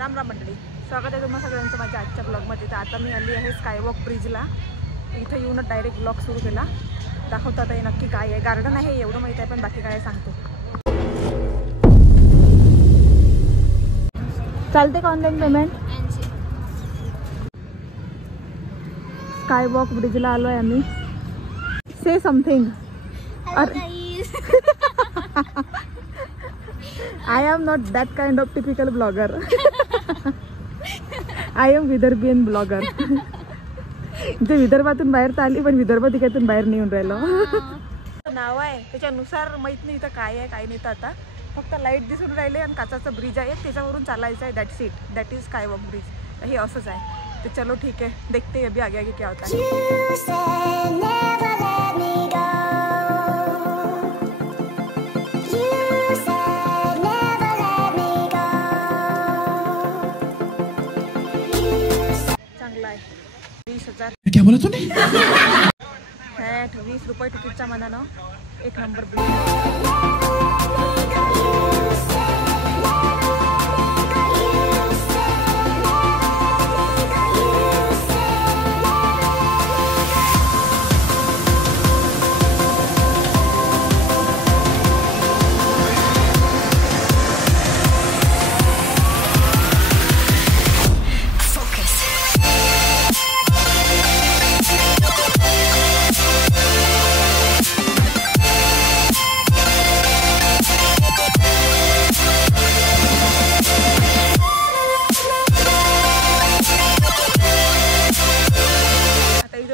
राम राम मंडळी, स्वागत आहे तुम्हा सगळ्यांचं माझ्या आजच्या ब्लॉगमध्ये. तर आता मी आली आहे स्कायवॉक ब्रिजला. इथं येऊनच डायरेक्ट ब्लॉग सुरू केला. दाखवतो आता हे नक्की काय आहे. गार्डन आहे एवढं माहीत आहे, पण बाकी काय सांगतो. चालते का ऑनलाईन पेमेंट? स्कायवॉक ब्रिजला आलो आहे आम्ही. से something. I am not that kind of typical blogger. I am Vidarbhian blogger. जे विदर्भातून बाहेर तर आली, पण विदर्भ तिकडून बाहेर नाही येऊन राहिलो. नाव आहे त्याच्यानुसार माहित नाही इथं काय आहे काय नाही. तर आता फक्त लाईट दिसून राहिले आणि काचाचं ब्रिज आहे, त्याच्यावरून चालायचं आहे. That's it, that is skywalk bridge. हे असंच आहे. तर चलो ठीक है, देखते हैं अभी आगे आगे क्या होता है. क्या बोला तूने? 20 रुपये तिकीटच्या मनानं एक नंबर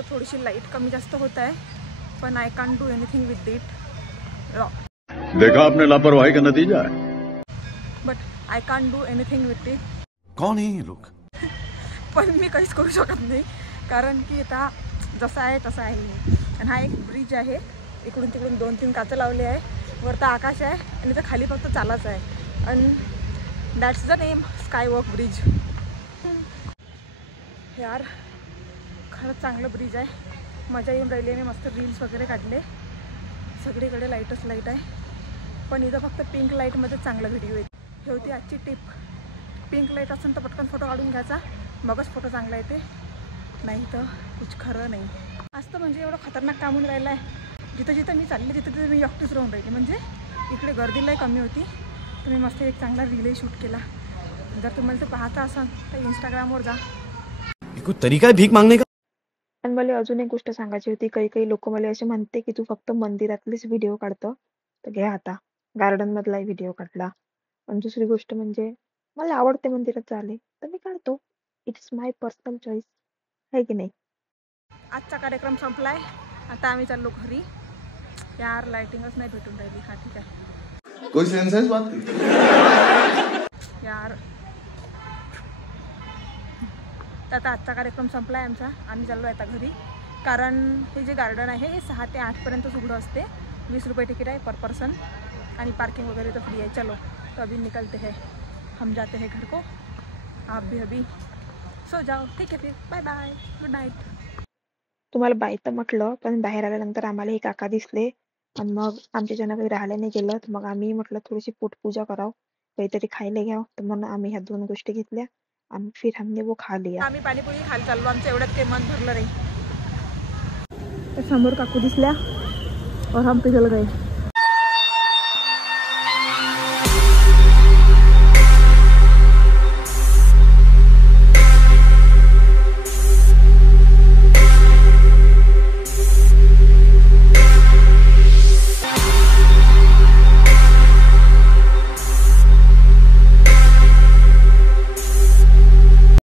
थोडीशी लाईट कमी जास्त होत आहे, पण I can't do anything with it. देखा आपने लापरवाही का नतीजा है. But I can't do anything with it. कौन है ये लोग? पण मी काहीच करू शकत नाही, कारण की आता जसं आहे तसं आहे. आणि हा एक ब्रिज आहे, इकडून तिकडून 2-3 काचं लावले आहे. वरतं आकाश आहे आणि तर खाली फक्त चालाच आहे. आणि that's the name, skywalk bridge. यार खरंच चांगलं ब्रिज आहे, मजा येऊन राहिली आहे. मी मस्त रील्स वगैरे काढले. सगळीकडे लाईटच लाईट आहे, पण इथं फक्त पिंक लाईटमध्ये चांगला व्हिडिओ येते. ही होती आजची टिप. पिंक लाईट असेल तर पटकन फोटो काढून घ्यायचा, मगच फोटो चांगला येते. नाही तर कुछ खरं नाही. आज तर म्हणजे एवढं खतरनाक काम होऊन राहिलं आहे. जिथं जिथं मी चालले तिथं तिथं मी एकटीच राहून राहिली. म्हणजे इकडे गर्दीलाही कमी होती. तर मी मस्त एक चांगला रीलही शूट केला. जर तुम्हाला ते पाहता असाल तर इंस्टाग्रामवर जा. कोई तरीका है भीक मांगने का? आणि मला अजून एक गोष्ट सांगायची होती. काही लोक मला असे म्हणते की तू फक्त मंदिरातलेच व्हिडिओ काढतो, तर घ्या आता गार्डन मधलाही व्हिडिओ काढला. आणि दुसरी गोष्ट म्हणजे मला आवडते मंदिरात जायला, तर मी काढतो. इट्स माय पर्सनल चॉईस, आहे की नाही. आजचा कार्यक्रम संपलाय. आता आम्ही चाललो घरी. यार लाइटिंगच नाही भेटून राहिली. हा ठीक आहे, कोई सेंस है इस बात की? यार आता आजचा कार्यक्रम संपला आहे आमचा. आम्ही चाललो आता घरी, कारण हे जे गार्डन आहे हे 6 ते 8 पर्यंत उघडं असते. 20 रुपये तिकीट आहे पर पर्सन, आणि पार्किंग वगैरे तर फ्री आहे. चलो तो अभी निकलते हैं, हम जाते हैं घर को. आप भी अभी सो जाओ. ठीक है, फिर बाय बाय, गुड नाईट. तुम्हाला बाई तर म्हटलं, पण बाहेर आल्यानंतर आम्हाला हे काका दिसले. आणि मग आमच्या ज्यांना काही राहायला नाही गेलं, तर मग आम्ही म्हटलं थोडीशी पोटपूजा करावं, काहीतरी खायला घ्यावं. तर म्हणून आम्ही ह्या 2 गोष्टी घेतल्या आणि फिर हमने वो खा लिया. आम्ही पाणीपुरी खायला चाललो. आमचं एवढ्यात काही मन भरलं नाही. समोर काकू दिसल्या और हम पिघल गए.